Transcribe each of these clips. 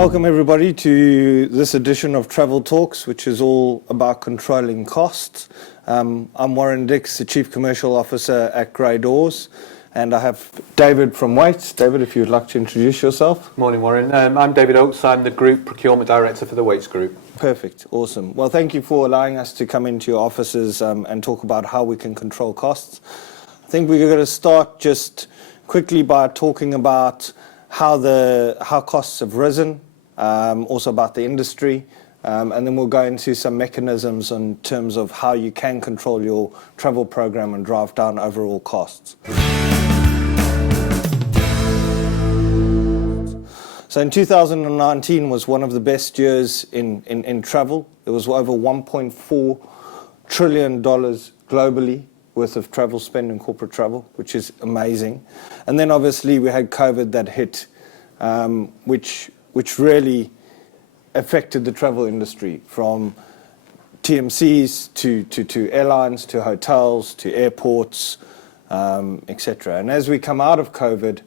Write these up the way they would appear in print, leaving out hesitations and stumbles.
Welcome everybody to this edition of Travel Talks, which is all about controlling costs. I'm Warren Dix, the Chief Commercial Officer at Grey Doors, and I have David from Wates. David, if you'd like to introduce yourself. Morning, Warren. I'm David Oates. I'm the Group Procurement Director for the Wates Group. Perfect, awesome. Well, thank you for allowing us to come into your offices and talk about how we can control costs. I think we're going to start just quickly by talking about how costs have risen, also about the industry, and then we'll go into some mechanisms in terms of how you can control your travel program and drive down overall costs. So in 2019 was one of the best years in travel. There was over $1.4 trillion globally worth of travel spend in corporate travel, which is amazing. And then obviously we had COVID that hit, which really affected the travel industry, from TMCs to airlines, to hotels, to airports, etc. And as we come out of COVID,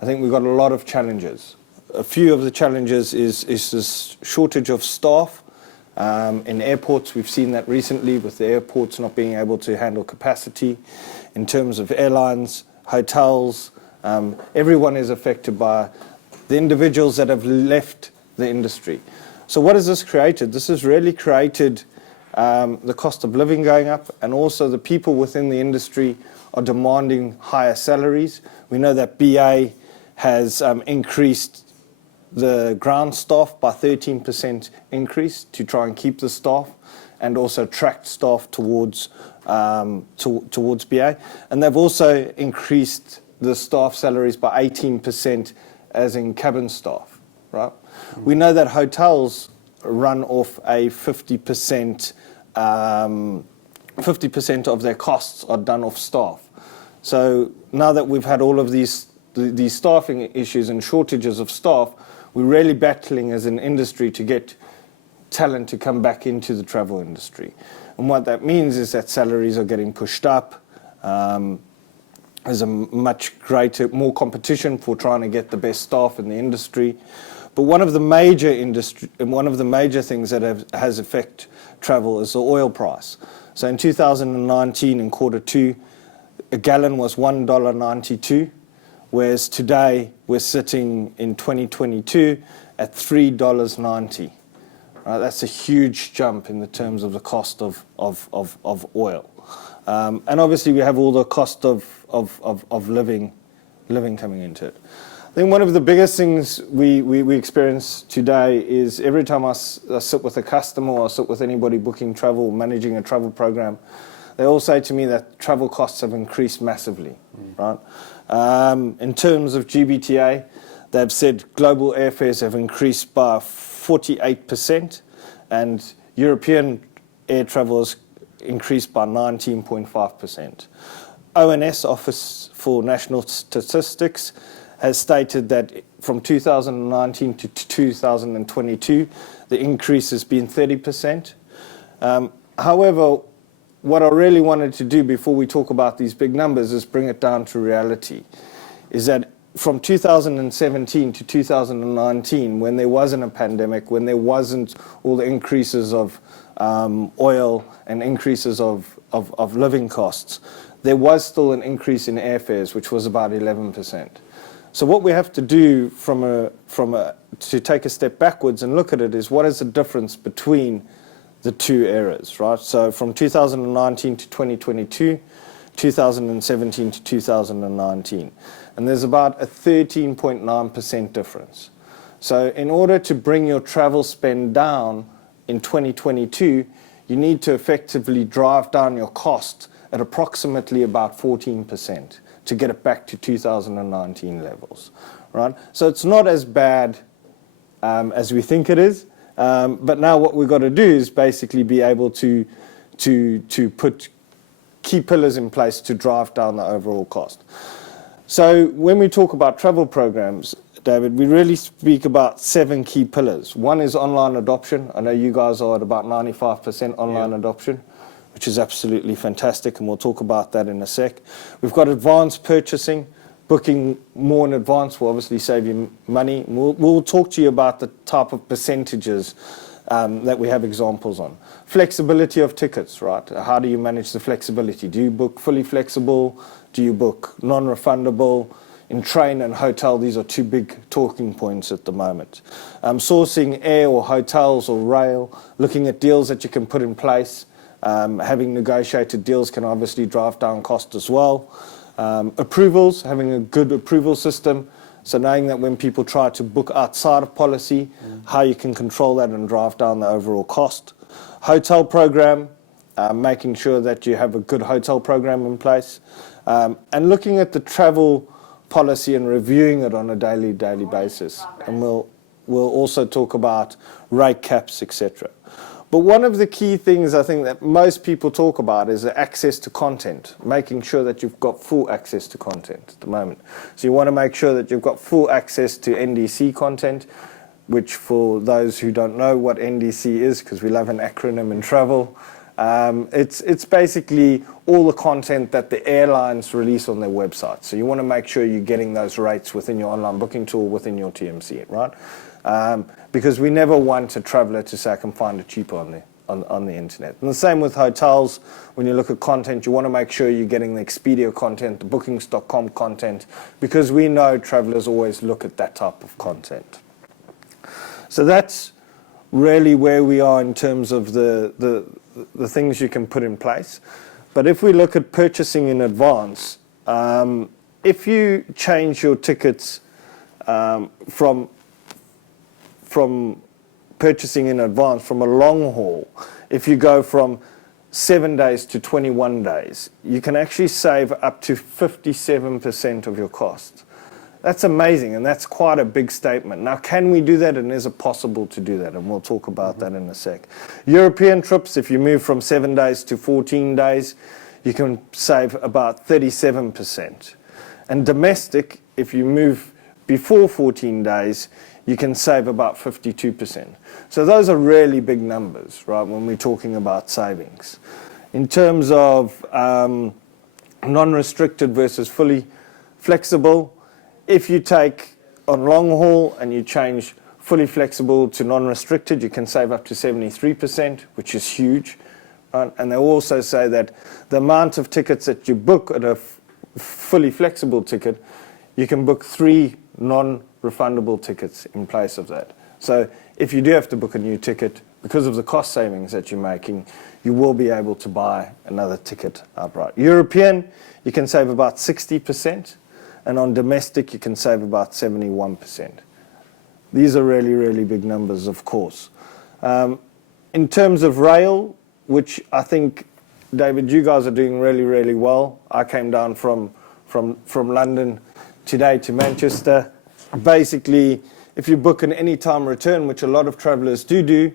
I think we've got a lot of challenges. A few of the challenges is this shortage of staff. In airports, we've seen that recently with the airports not being able to handle capacity. In terms of airlines, hotels, everyone is affected by the individuals that have left the industry. So what has this created? This has really created the cost of living going up, and also the people within the industry are demanding higher salaries. We know that BA has increased the ground staff by 13% increase to try and keep the staff and also attract staff towards BA. And they've also increased the staff salaries by 18% as in cabin staff, right? Mm-hmm. We know that hotels run off a 50% of their costs are done off staff. So now that we've had all of these staffing issues and shortages of staff, we're really battling as an industry to get talent to come back into the travel industry. And what that means is that salaries are getting pushed up. There's a much greater, more competition for trying to get the best staff in the industry. But one of the major things that has affected travel is the oil price. So in 2019, in quarter two, a gallon was $1.92. Whereas today we're sitting in 2022 at $3.90. Right, that's a huge jump in the terms of the cost of oil. And obviously we have all the cost of living coming into it. I think one of the biggest things we experience today is every time I sit with a customer or I sit with anybody booking travel, managing a travel program, they all say to me that travel costs have increased massively, right? In terms of GBTA, they've said global airfares have increased by 48%, and European air travel has increased by 19.5%. ONS, Office for National Statistics, has stated that from 2019 to 2022, the increase has been 30%. However, what I really wanted to do before we talk about these big numbers is bring it down to reality. Is that from 2017 to 2019, when there wasn't a pandemic, when there wasn't all the increases of oil and increases of living costs, there was still an increase in airfares, which was about 11%. So what we have to do to take a step backwards and look at it is, what is the difference between the two eras, right? So from 2019 to 2022, 2017 to 2019. And there's about a 13.9% difference. So in order to bring your travel spend down in 2022, you need to effectively drive down your cost at approximately about 14% to get it back to 2019 levels, right? So it's not as bad as we think it is. But now what we've got to do is basically be able to put key pillars in place to drive down the overall cost. So when we talk about travel programs, David, we really speak about 7 key pillars. One is online adoption. I know you guys are at about 95% online adoption, which is absolutely fantastic, and we'll talk about that in a sec. We've got advanced purchasing. booking more in advance will obviously save you money. We'll talk to you about the type of percentages that we have examples on. Flexibility of tickets, right? How do you manage the flexibility? Do you book fully flexible? Do you book non-refundable? In train and hotel, these are two big talking points at the moment. Sourcing air or hotels or rail, looking at deals that you can put in place. Having negotiated deals can obviously drive down cost as well. Approvals, having a good approval system. So knowing that when people try to book outside of policy, how you can control that and drive down the overall cost. Hotel program, making sure that you have a good hotel program in place. And looking at the travel policy and reviewing it on a daily basis. And we'll also talk about rate caps, etc. But one of the key things I think that most people talk about is the access to content, making sure that you've got full access to content at the moment. So you want to make sure that you've got full access to NDC content, which for those who don't know what NDC is, because we love an acronym in travel, it's basically all the content that the airlines release on their website. So you want to make sure you're getting those rates within your online booking tool, within your TMC, right? Because we never want a traveller to say, I can find it cheaper on the internet. And the same with hotels. When you look at content, you want to make sure you're getting the Expedia content, the Bookings.com content, because we know travellers always look at that type of content. So that's really where we are in terms of the things you can put in place. But if we look at purchasing in advance, if you change your tickets from purchasing in advance from a long haul, if you go from 7 days to 21 days, you can actually save up to 57% of your cost. That's amazing, and that's quite a big statement. Now, can we do that, and is it possible to do that? And we'll talk about that in a sec. European trips, if you move from 7 days to 14 days, you can save about 37%. And domestic, if you move before 14 days, you can save about 52%. So those are really big numbers, right, when we're talking about savings. In terms of non-restricted versus fully flexible, if you take on long haul and you change fully flexible to non-restricted, you can save up to 73%, which is huge. Right? And they also say that the amount of tickets that you book at a fully flexible ticket, you can book 3 non-refundable tickets in place of that. So if you do have to book a new ticket, because of the cost savings that you're making, you will be able to buy another ticket outright. European, you can save about 60%, and on domestic, you can save about 71%. These are really, really big numbers, of course. In terms of rail, which I think, David, you guys are doing really, really well. I came down from London today to Manchester. Basically, if you book an anytime return, which a lot of travellers do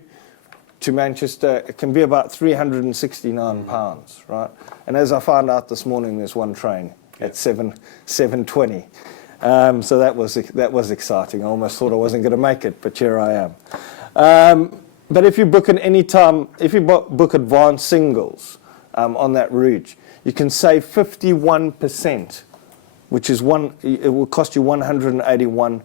to Manchester, it can be about £369, right? And as I found out this morning, there's one train at 7:20. So that was exciting. I almost thought I wasn't going to make it, but here I am. But if you book an anytime, if you book advanced singles on that route, you can save 51%, which is it will cost you £181.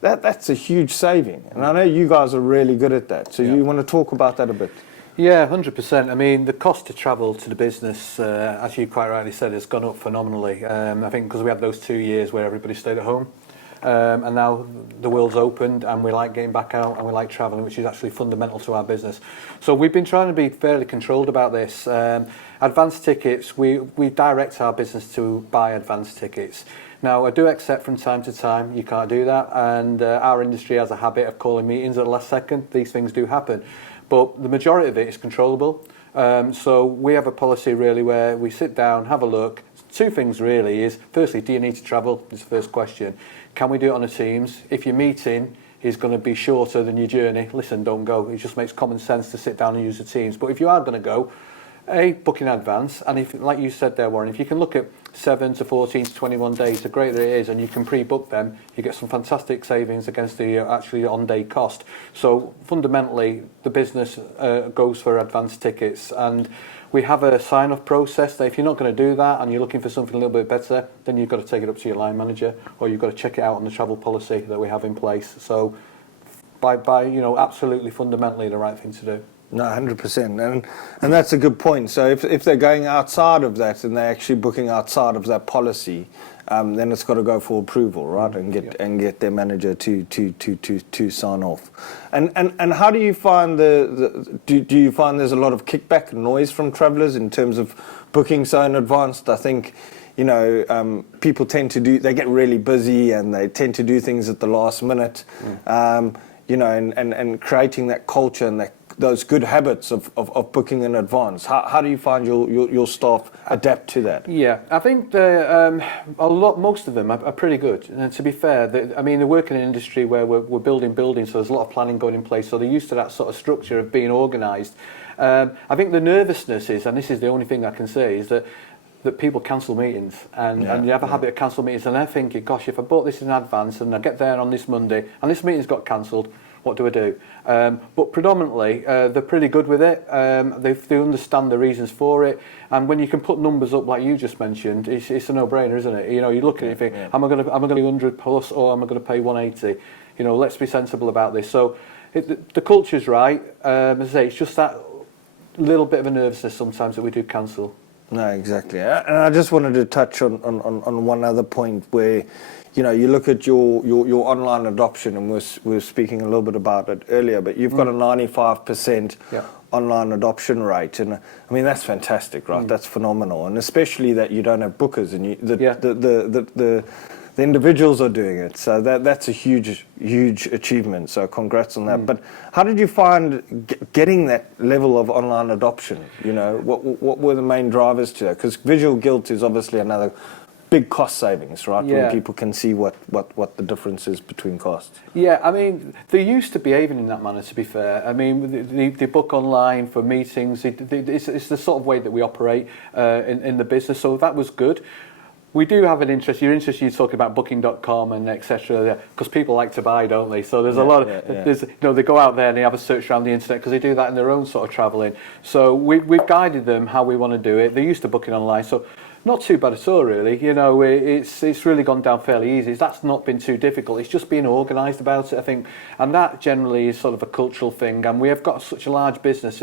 That's a huge saving, and I know you guys are really good at that. So you want to talk about that a bit? Yeah, 100%. I mean, the cost to travel to the business, as you quite rightly said, has gone up phenomenally. I think because we had those 2 years where everybody stayed at home, and now the world's opened and we like getting back out and we like travelling, which is actually fundamental to our business. So we've been trying to be fairly controlled about this. Advanced tickets, we direct our business to buy advanced tickets. Now, I do accept from time to time you can't do that, and our industry has a habit of calling meetings at the last second. These things do happen. But the majority of it is controllable. So we have a policy really where we sit down, have a look. 2 things really is, firstly, do you need to travel? Is the first question. Can we do it on a Teams? If your meeting is going to be shorter than your journey, listen, don't go. It just makes common sense to sit down and use the Teams. But if you are going to go, Booking in advance, and if, like you said there, Warren, if you can look at 7 to 14 to 21 days, the greater it is, and you can pre-book them, you get some fantastic savings against the actually on-day cost. So fundamentally, the business goes for advanced tickets, and we have a sign-off process that if you're not going to do that and you're looking for something a little bit better, then you've got to take it up to your line manager, or you've got to check it out on the travel policy that we have in place. So by absolutely fundamentally the right thing to do. No, 100%, and that's a good point. So if they're going outside of that and they're actually booking outside of that policy, then it's got to go for approval, right? And get their manager to sign off. And how do you find do you find there's a lot of kickback and noise from travellers in terms of booking so in advance? I think people tend to they get really busy and they tend to do things at the last minute, and creating that culture and those good habits of booking in advance. How do you find your staff adapt to that? Yeah, I think most of them are pretty good. And to be fair, they work in an industry where we're building buildings, so there's a lot of planning going in place. So they're used to that sort of structure of being organised. I think the nervousness is, and this is the only thing I can say, is that people cancel meetings and you have a habit of cancel meetings, and they're thinking, gosh, if I bought this in advance and I get there on this Monday and this meeting's got cancelled, what do I do? But predominantly, they're pretty good with it. They understand the reasons for it. And when you can put numbers up like you just mentioned, it's a no-brainer, isn't it? You look at it and think, am I going to 100 plus or am I going to pay 180? Let's be sensible about this. So the culture's right. As I say, it's just that little bit of a nervousness sometimes that we do cancel. No, exactly. And I just wanted to touch on one other point where, you look at your online adoption, and we were speaking a little bit about it earlier, but you've got a 95% online adoption rate, and I mean that's fantastic, right? That's phenomenal, and especially that you don't have bookers, and the individuals are doing it. So that's a huge achievement. So congrats on that. But how did you find getting that level of online adoption? What were the main drivers to that? Because visual guilt is obviously another big cost savings, right? Yeah. When people can see what the difference is between costs. Yeah, I mean, they're used to behaving in that manner, to be fair. I mean, they book online for meetings. It's the sort of way that we operate in the business, so that was good. We do have an interest. You're interested in talking about Booking.com and etc. Because people like to buy, don't they? So there's a lot of they go out there and they have a search around the internet because they do that in their own sort of travelling. So we've guided them how we want to do it. They're used to booking online, so not too bad at all, really. It's really gone down fairly easy. That's not been too difficult. It's just being organised about it, I think, and that generally is sort of a cultural thing. And we have got such a large business,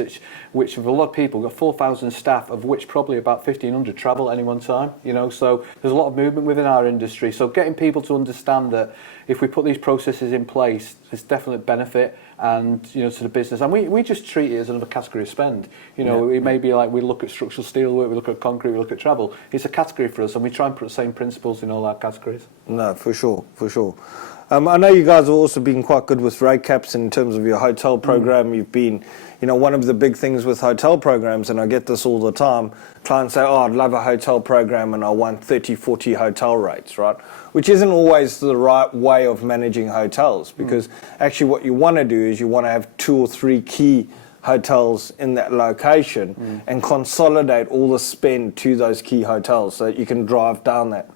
which with a lot of people, we've got 4,000 staff, of which probably about 1,500 travel at any one time. So there's a lot of movement within our industry. So getting people to understand that if we put these processes in place, there's definite benefit and to the business, and we just treat it as another category of spend. It may be like we look at structural steel work, we look at concrete, we look at travel. It's a category for us, and we try and put the same principles in all our categories. No, for sure. I know you guys have also been quite good with rate caps in terms of your hotel program. You've been, one of the big things with hotel programs, and I get this all the time, clients say, I'd love a hotel program and I want 30, 40 hotel rates, right? Which isn't always the right way of managing hotels, because actually what you want to do is you want to have 2 or 3 key hotels in that location and consolidate all the spend to those key hotels so that you can drive down that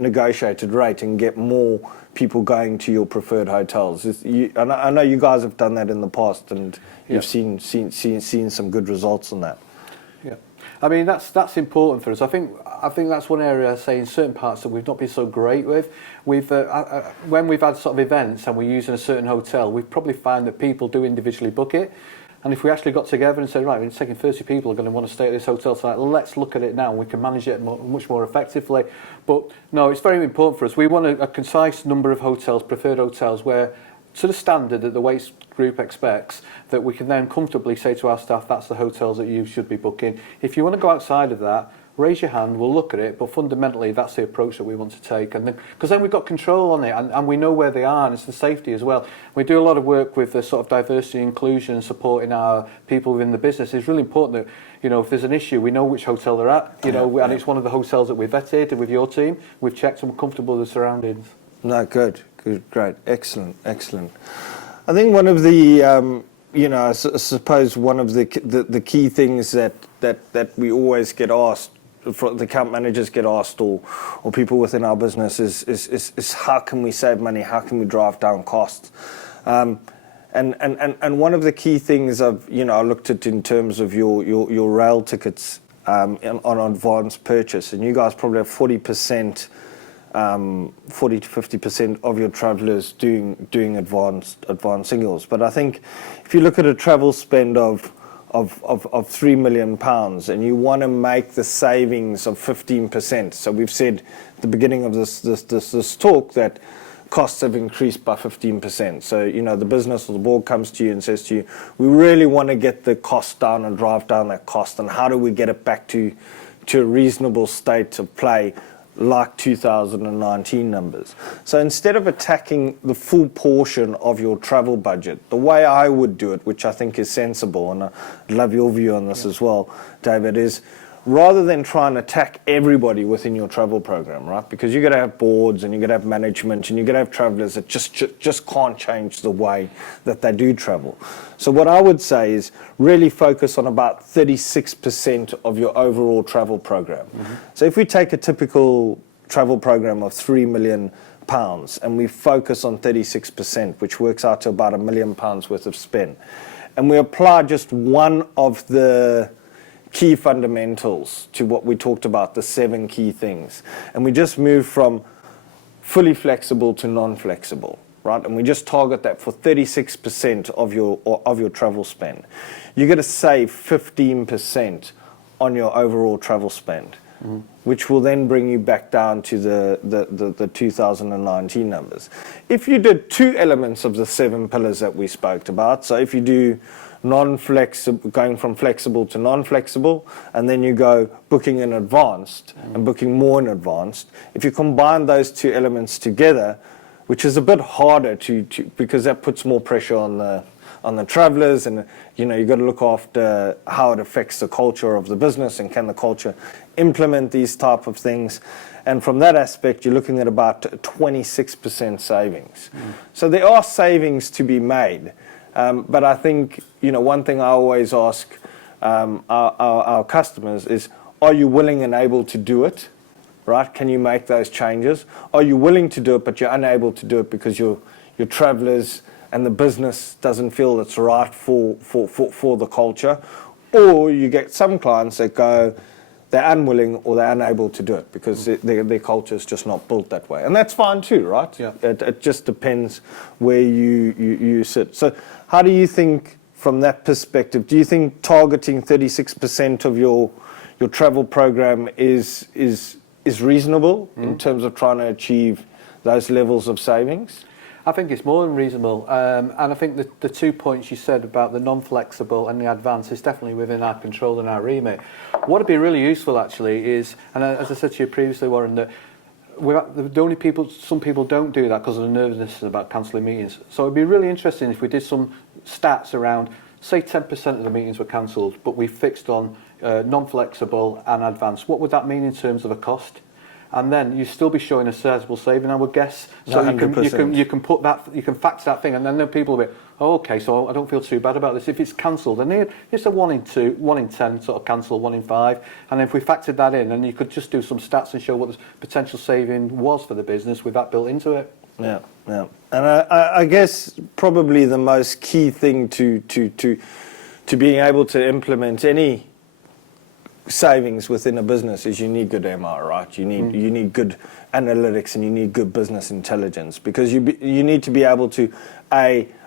negotiated rate and get more people going to your preferred hotels. I know you guys have done that in the past, and you've seen some good results on that. Yeah, I mean that's important for us. I think that's one area I say in certain parts that we've not been so great with. We've when we've had sort of events and we're using a certain hotel, we've probably found that people do individually book it. And if we actually got together and said, right, we're taking 30 people are going to want to stay at this hotel tonight, let's look at it now and we can manage it much more effectively. But no, it's very important for us. We want a concise number of hotels, preferred hotels, where to the standard that the Wates Group expects, that we can then comfortably say to our staff, that's the hotels that you should be booking. If you want to go outside of that, raise your hand, we'll look at it, but fundamentally that's the approach that we want to take. And because then we've got control on it and we know where they are, and it's the safety as well. We do a lot of work with the sort of diversity, inclusion and supporting our people within the business. It's really important that, if there's an issue, we know which hotel they're at, and it's one of the hotels that we've vetted with your team. We've checked and we're comfortable with the surroundings. No, good, great, excellent. I think one of the I suppose one of the key things that we always get asked, the account managers get asked, or people within our business is how can we save money? How can we drive down costs? And one of the key things I looked at in terms of your rail tickets on advance purchase, and you guys probably have 40%. 40 to 50% of your travellers doing advanced singles. But I think if you look at a travel spend of £3 million and you want to make the savings of 15%, so we've said at the beginning of this talk that costs have increased by 15%. So, the business or the board comes to you and says to you, we really want to get the cost down and drive down that cost, and how do we get it back to a reasonable state of play like 2019 numbers. So instead of attacking the full portion of your travel budget, the way I would do it, which I think is sensible, and I'd love your view on this as well, David, is rather than try and attack everybody within your travel program, right? Because you're going to have boards and you're going to have management and you're going to have travelers that just can't change the way that they do travel. So what I would say is really focus on about 36% of your overall travel program. Mm-hmm. So if we take a typical travel program of £3 million and we focus on 36%, which works out to about £1 million worth of spend, and we apply just one of the key fundamentals to what we talked about, the 7 key things, and we just move from fully flexible to non-flexible, right? And we just target that for 36% of your travel spend. You're going to save 15% on your overall travel spend, which will then bring you back down to the 2019 numbers. If you did 2 elements of the 7 pillars that we spoke about, so if you do non-flexible, going from flexible to non-flexible, and then you go booking in advanced and booking more in advanced. If you combine those 2 elements together, which is a bit harder to because that puts more pressure on the travellers, and you've got to look after how it affects the culture of the business, and can the culture implement these type of things. And from that aspect, you're looking at about 26% savings. So there are savings to be made. But I think, one thing I always ask our customers is, are you willing and able to do it, right? Can you make those changes? Are you willing to do it, but you're unable to do it because your travellers and the business doesn't feel it's right for the culture? Or you get some clients that go, they're unwilling or they're unable to do it because their culture is just not built that way. And that's fine too, right? Yeah. It just depends where you sit. So how do you think from that perspective, do you think targeting 36% of your travel program is reasonable in terms of trying to achieve those levels of savings? I think it's more than reasonable, and I think the 2 points you said about the non-flexible and the advance is definitely within our control and our remit. What would be really useful actually is, and as I said to you previously, Warren, that some people don't do that because of the nervousness about cancelling meetings. So it'd be really interesting if we did some stats around, say 10% of the meetings were cancelled, but we fixed on non-flexible and advance. What would that mean in terms of a cost? And then you still be showing a sizable saving, I would guess. So you can put that, you can factor that thing, and then people will be, oh, okay, so I don't feel too bad about this. If it's cancelled, and it's a 1 in 2, 1 in 10 sort of cancel, 1 in 5, and if we factored that in, then you could just do some stats and show what the potential saving was for the business with that built into it. Yeah. And I guess probably the most key thing to being able to implement any savings within a business is you need good MR, right? You need good analytics and you need good business intelligence, because you need to be able to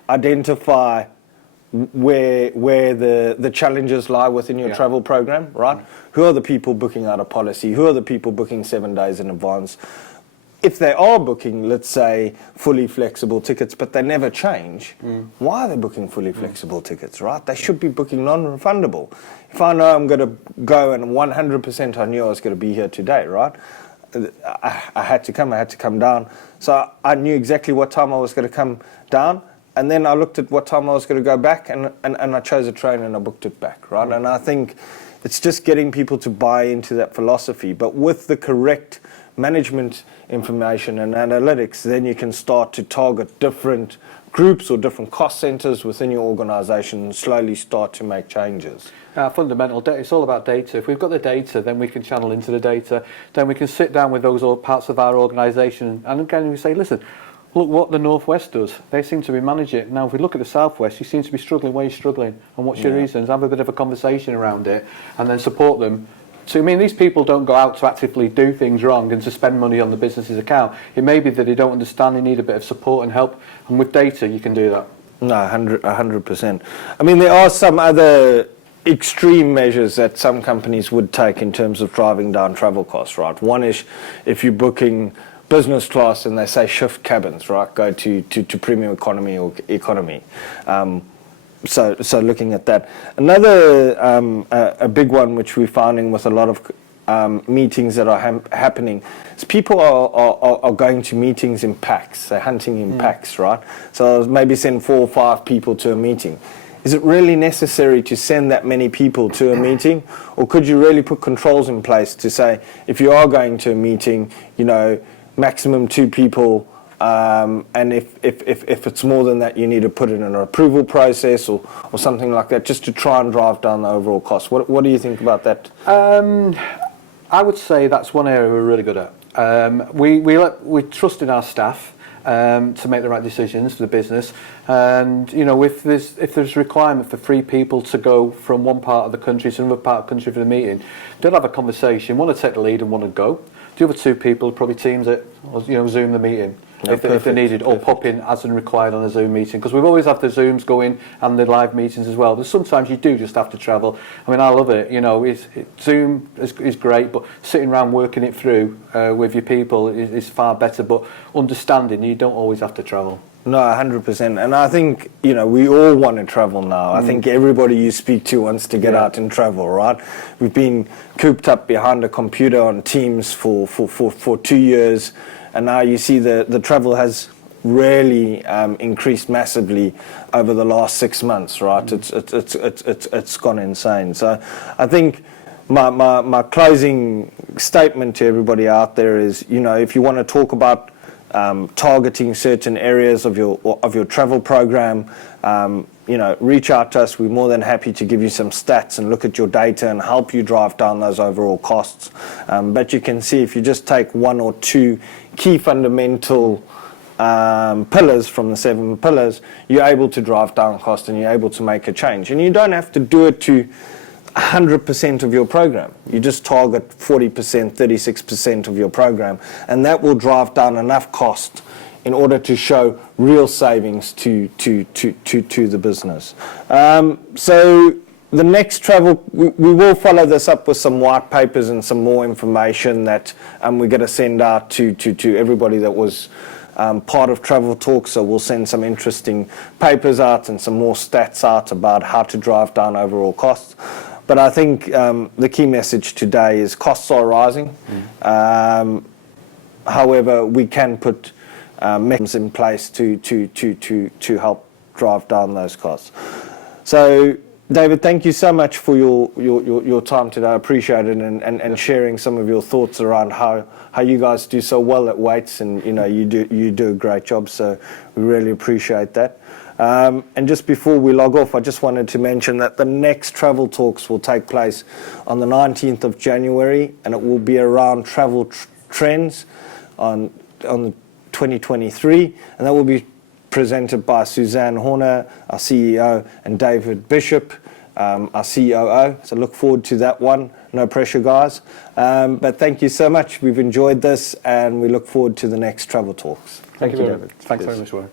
identify where the challenges lie within your travel program, right? Who are the people booking out of policy? Who are the people booking 7 days in advance? If they are booking, let's say, fully flexible tickets, but they never change, why are they booking fully flexible tickets, right? They should be booking non-refundable. If I know I'm going to go and 100% I knew I was going to be here today, right? I had to come down. So I knew exactly what time I was going to come down, and then I looked at what time I was going to go back, and I chose a train and I booked it back, right? And I think it's just getting people to buy into that philosophy, but with the correct management information and analytics, then you can start to target different groups or different cost centers within your organization and slowly start to make changes. Fundamental, it's all about data. If we've got the data, then we can channel into the data. Then we can sit down with those parts of our organisation and again we say, listen, look what the Northwest does. They seem to be managing it. Now, if we look at the Southwest, you seem to be struggling. Why are you struggling? And what's your reasons? Have a bit of a conversation around it and then support them. So, I mean, these people don't go out to actively do things wrong and to spend money on the business's account. It may be that they don't understand, they need a bit of support and help. And with data, you can do that. No, 100%. I mean, there are some other extreme measures that some companies would take in terms of driving down travel costs, right? One is if you're booking business class and they say shift cabins, right? Go to premium economy or economy. So looking at that. Another a big one which we're finding with a lot of meetings that are happening is people are going to meetings in packs. They're hunting in packs, right? So maybe send 4 or 5 people to a meeting. Is it really necessary to send that many people to a meeting? Or could you really put controls in place to say, if you are going to a meeting, you know, maximum 2 people, and if it's more than that, you need to put it in an approval process or something like that, just to try and drive down the overall cost. What do you think about that? I would say that's one area we're really good at. We trust in our staff to make the right decisions for the business, and you know, if there's requirement for 3 people to go from one part of the country to another part of the country for the meeting, they'll have a conversation. One will take the lead and one will go. The other 2 people probably teams it, or Zoom the meeting if they're needed, or pop in as and required on a Zoom meeting. Because we've always had the Zooms going and the live meetings as well. But sometimes you do just have to travel. I mean, I love it. You know, Zoom is great, but sitting around working it through with your people is far better. But understanding you don't always have to travel. No, 100%. And I think, you know, we all want to travel now. I think everybody you speak to wants to get out and travel, right? We've been cooped up behind a computer on Teams for 2 years, and now you see the travel has really increased massively over the last 6 months, right? It's gone insane. So I think my closing statement to everybody out there is, you know, if you want to talk about targeting certain areas of your travel program, you know, reach out to us. We're more than happy to give you some stats and look at your data and help you drive down those overall costs. But you can see if you just take 1 or 2 key fundamental pillars from the 7 pillars, you're able to drive down cost and you're able to make a change. And you don't have to do it to 100% of your program. You just target 40%, 36% of your program, and that will drive down enough cost in order to show real savings to the business. So the next travel, we will follow this up with some white papers and some more information that we're going to send out to everybody that was part of Travel Talk. So we'll send some interesting papers out and some more stats out about how to drive down overall costs. But I think the key message today is costs are rising. However, we can put mechanisms in place to help drive down those costs. So, David, thank you so much for your time today. I appreciate it, and sharing some of your thoughts around how you guys do so well at Wates, and you know you do a great job. So we really appreciate that. And just before we log off, I just wanted to mention that the next Travel Talks will take place on the 19th of January, and it will be around travel trends on 2023, and that will be presented by Suzanne Horner, our CEO, and David Bishop, our COO. So look forward to that one. No pressure, guys. But thank you so much. We've enjoyed this, and we look forward to the next Travel Talks. Thank you, David. Thanks very much, Warren.